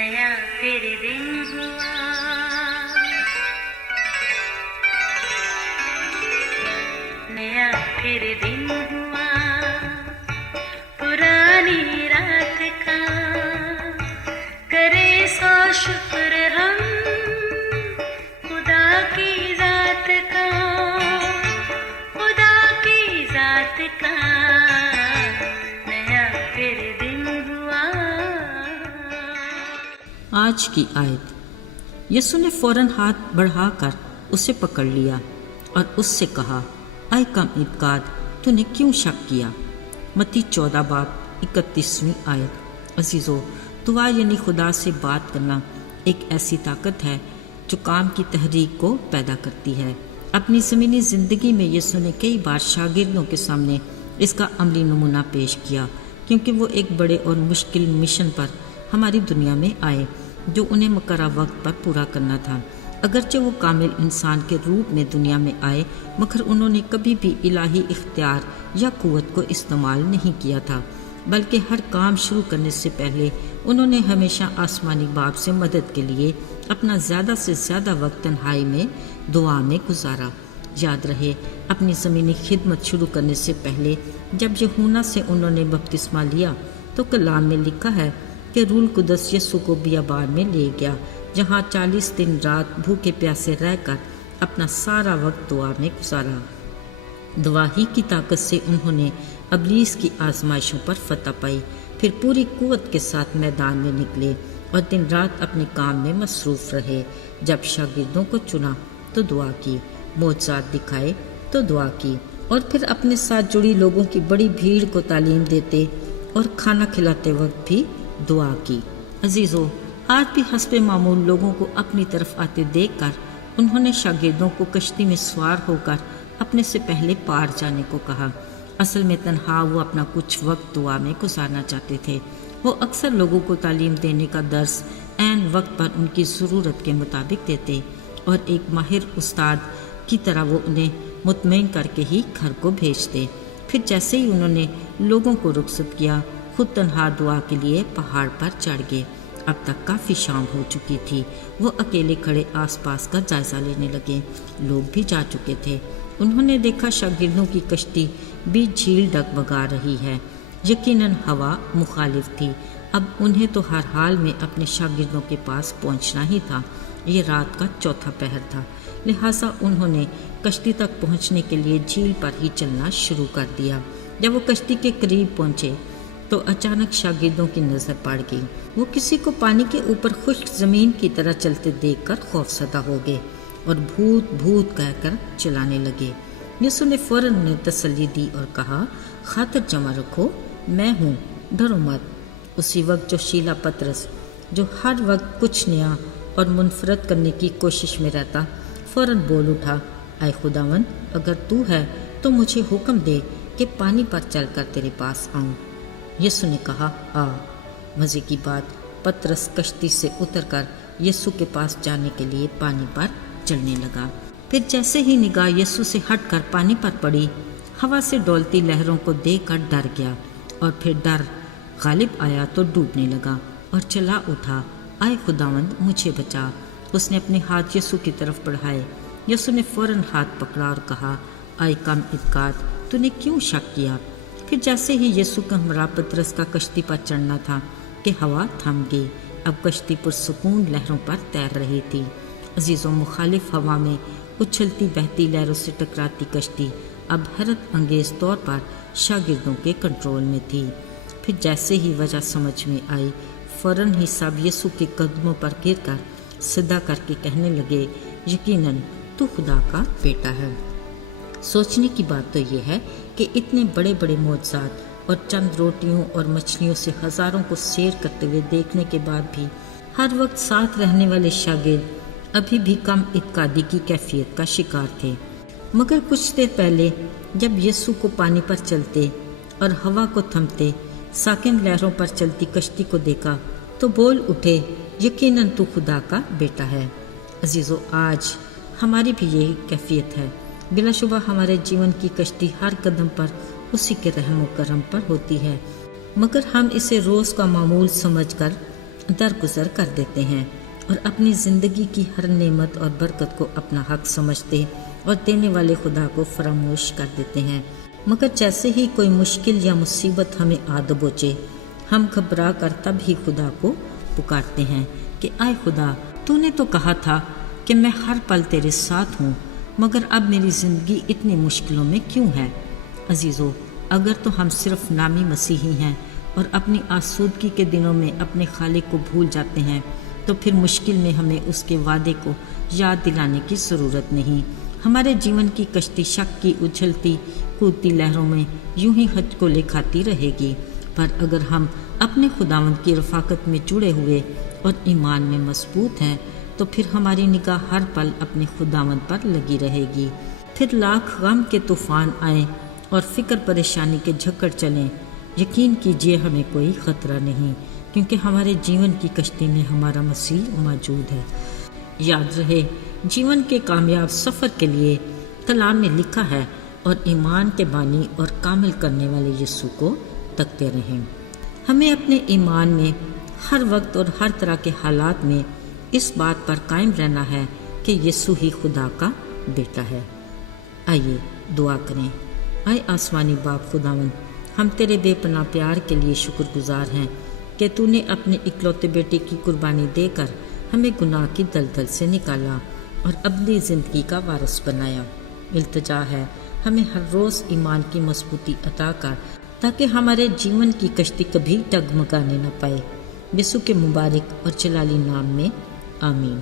नया फिर दिन हुआ, नया फिर दिन हुआ, पुरानी रात का करे सो शुक्र हम खुदा की जात का, खुदा की जात का नया फिर दिन हुआ। आज की आयत। यीशु ने फौरन हाथ बढ़ाकर उसे पकड़ लिया और उससे कहा, ऐ कम इत्काद, तूने क्यों शक किया। मत्ती 14 बाब 31वीं आयत। अजीज़ों, दुआ यानी खुदा से बात करना एक ऐसी ताकत है जो काम की तहरीक को पैदा करती है। अपनी ज़मीनी ज़िंदगी में यीशु ने कई बार शागिर्दों के सामने इसका अमली नमूना पेश किया, क्योंकि वो एक बड़े और मुश्किल मिशन पर हमारी दुनिया में आए जो उन्हें मुकर्रर वक्त पर पूरा करना था। अगरचे वो कामिल इंसान के रूप में दुनिया में आए, मगर उन्होंने कभी भी इलाही इख्तियार या कुव्वत को इस्तेमाल नहीं किया था, बल्कि हर काम शुरू करने से पहले उन्होंने हमेशा आसमानी बाप से मदद के लिए अपना ज़्यादा से ज़्यादा वक्त तन्हाई में दुआ में गुजारा। याद रहे, अपनी ज़मीनी खिदमत शुरू करने से पहले जब यूहन्ना से उन्होंने बपतिस्मा लिया तो कलाम में लिखा है कि रूह कुदस यीशु को बियाबान में ले गया, जहाँ 40 दिन रात भूखे प्यासे रहकर अपना सारा वक्त दुआ में गुजारा। दुआ ही की ताकत से उन्होंने अबलीस की आजमाइशों पर फतह पाई, फिर पूरी कुव्वत के साथ मैदान में निकले और दिन रात अपने काम में मसरूफ़ रहे। जब शागिर्दों को चुना तो दुआ की, मोज़ात दिखाए तो दुआ की, और फिर अपने साथ जुड़ी लोगों की बड़ी भीड़ को तालीम देते और खाना खिलाते वक्त भी दुआ की। अजीज़ों, आज भी हस्बे मामूल लोगों को अपनी तरफ आते देखकर उन्होंने शागिर्दों को कश्ती में सवार होकर अपने से पहले पार जाने को कहा। असल में तन्हा वो अपना कुछ वक्त दुआ में गुजारना चाहते थे। वो अक्सर लोगों को तालीम देने का दर्स ऐन वक्त पर उनकी ज़रूरत के मुताबिक देते और एक माहिर उस्ताद की तरह वो उन्हें मुतमईन करके ही घर को भेजते। फिर जैसे ही उन्होंने लोगों को रुखसत किया, खुद तन्हा दुआ के लिए पहाड़ पर चढ़ गए। अब तक काफ़ी शाम हो चुकी थी। वो अकेले खड़े आसपास का जायज़ा लेने लगे। लोग भी जा चुके थे। उन्होंने देखा शागिर्दों की कश्ती बीच झील डगमगा रही है। यकीनन हवा मुखालिफ थी। अब उन्हें तो हर हाल में अपने शागिर्दों के पास पहुंचना ही था। ये रात का चौथा पहर था, लिहाजा उन्होंने कश्ती तक पहुंचने के लिए झील पर ही चलना शुरू कर दिया। जब वो कश्ती के करीब पहुंचे तो अचानक शागिर्दों की नज़र पड़ गई। वो किसी को पानी के ऊपर खुश्क ज़मीन की तरह चलते देखकर खौफसदा हो गए और भूत भूत कहकर चिल्लाने लगे। यीशु ने फ़ौरन उन्हें तसल्ली दी और कहा, खातिर जमा रखो, मैं हूँ, डरो मत। उसी वक्त जो शीला पतरस, जो हर वक्त कुछ नया और मुनफरद करने की कोशिश में रहता, फ़ौरन बोल उठा, ऐ खुदावन, अगर तू है तो मुझे हुक्म दे कि पानी पर चलकर तेरे पास आऊँ। यीशु ने कहा, आ। मज़े की बात, पतरस कश्ती से उतरकर यीशु के पास जाने के लिए पानी पर चलने लगा। फिर जैसे ही निगाह यीशु से हटकर पानी पर पड़ी, हवा से डोलती लहरों को देखकर डर गया और फिर डर गालिब आया तो डूबने लगा और चला उठा, आए खुदावंद, मुझे बचा। उसने अपने हाथ यीशु की तरफ बढ़ाए। यीशु ने फ़ौरन हाथ पकड़ा और कहा, आए कम इत्काद, तूने क्यों शक किया। फिर जैसे ही यीशु का हमरा पतरस का कश्ती पर चढ़ना था कि हवा थम गई। अब कश्ती पुरसुकून लहरों पर तैर रही थी। अजीज़ों, मुखालिफ हवा में उछलती बहती लहरों से टकराती कश्ती अब हैरत अंगेज़ तौर पर शागिर्दों के कंट्रोल में थी। फिर जैसे ही वजह समझ में आई, फ़ौरन ही सब यीशु के कदमों पर गिरकर सिदा करके कहने लगे, यकीनन तू खुदा का बेटा है। सोचने की बात तो ये है कि इतने बड़े बड़े मोज़ात और चंद रोटियों और मछलियों से हज़ारों को सैर करते हुए देखने के बाद भी हर वक्त साथ रहने वाले शागिर्द अभी भी कम इत्कादी की कैफियत का शिकार थे। मगर कुछ देर पहले जब यीशु को पानी पर चलते और हवा को थमते साकिन लहरों पर चलती कश्ती को देखा तो बोल उठे, यकीनन तू खुदा का बेटा है। अजीज़ों, आज हमारी भी यही कैफियत है। बिलाशुबा हमारे जीवन की कश्ती हर कदम पर उसी के रहम व करम पर होती है, मगर हम इसे रोज़ का मामूल समझकर درگزر کر دیتے ہیں اور اپنی زندگی کی ہر نعمت اور برکت کو اپنا حق سمجھتے اور دینے والے خدا کو فراموش کر دیتے ہیں۔ مگر جیسے ہی کوئی مشکل یا مصیبت ہمیں آ دبوچے، ہم گھبرا کر تب ہی خدا کو پکارتے ہیں کہ آئے خدا، تو نے تو کہا تھا کہ میں ہر پل تیرے ساتھ ہوں، مگر اب میری زندگی اتنی مشکلوں میں کیوں ہے؟ عزیزو، اگر تو ہم صرف نامی مسیحی ہیں اور اپنی آسودگی کے دنوں میں اپنے خالق کو بھول جاتے ہیں، تو پھر مشکل میں ہمیں اس کے وعدے کو یاد دلانے کی ضرورت نہیں۔ ہمارے جیون کی کشتی شک کی اچھلتی کودتی لہروں میں یوں ہی خود کو لے کھاتی رہے گی، پر اگر ہم اپنے خداوند کی رفاقت میں جڑے ہوئے اور ایمان میں مضبوط ہیں تو پھر ہماری نگاہ ہر پل اپنے خداوند پر لگی رہے گی۔ پھر لاکھ غم کے طوفان آئیں اور فکر پریشانی کے جھکڑ چلیں، یقین کیجئے ہمیں کوئی خطرہ نہیں، کیونکہ ہمارے جیون کی کشتی میں ہمارا مسیح موجود ہے۔ یاد رہے، جیون کے کامیاب سفر کے لیے کلام میں لکھا ہے، اور ایمان کے بانی اور کامل کرنے والے یسوع کو تکتے رہیں۔ ہمیں اپنے ایمان میں ہر وقت اور ہر طرح کے حالات میں اس بات پر قائم رہنا ہے کہ یسوع ہی خدا کا بیٹا ہے۔ آئیے دعا کریں۔ اے آسمانی باپ خداوند، ہم تیرے بے پناہ پیار کے لیے شکر گزار ہیں کہ تو نے اپنے اکلوتے بیٹے کی قربانی دے کر ہمیں گناہ کی دلدل سے نکالا اور اپنی زندگی کا وارث بنایا۔ التجا ہے، ہمیں ہر روز ایمان کی مضبوطی عطا کر تاکہ ہمارے جیون کی کشتی کبھی ڈگمگانے نہ پائے۔ یسوع کے مبارک اور جلالی نام میں آمین۔